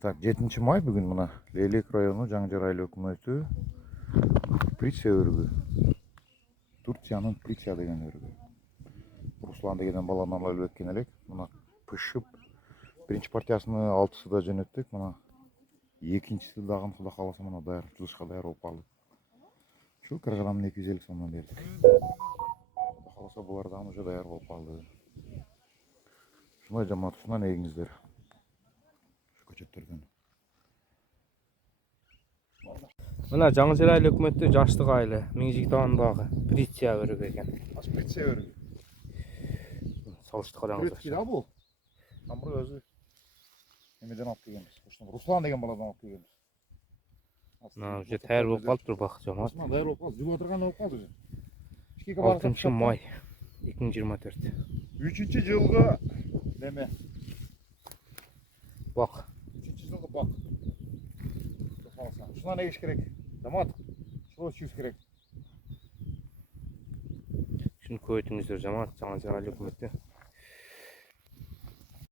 Так, 7 май бүгін мына Лейлек району Жаңжар айыл өкмөтү Притча өргү. Турциянын Притча деген өргү. Руслан деген баланы алып өткен элек. Мына пышып биринчи партиясыны 6-сыда жөнөттүк. Мына экинчиси дагы Кудай кааласа мына даяр жылышка даяр болуп калды. Şu кыргырамын 250 сомдон бердик. Кудай кааласа булар дагы уже даяр болуп калды. Ушундай жамаат ушундан эгиңиздер. Şu көчөттөрдөн. Мына Жаңжар айыл өкмөтү жаштык айылы Миңжитауындагы Притча өргү экен. Притча өргү. Салыштык караңыздар. Притча бул. Тамыр өзү немеден алып келгенбиз. Ушуну Руслан деген баладан алып келгенбиз. Мына уже таяр болуп калыптыр бак жамаат. Мына даяр болуп калды. Жуп отурган болуп калды уже. 6 май 2024. 3-жылгы неме? Бак. 3-жылгы бак. Шунан эгиш керек. Жамаат. Шуло чүз керек. Шуну көбөйтүңүздөр жамаат Жаңжар айыл өкмөтү.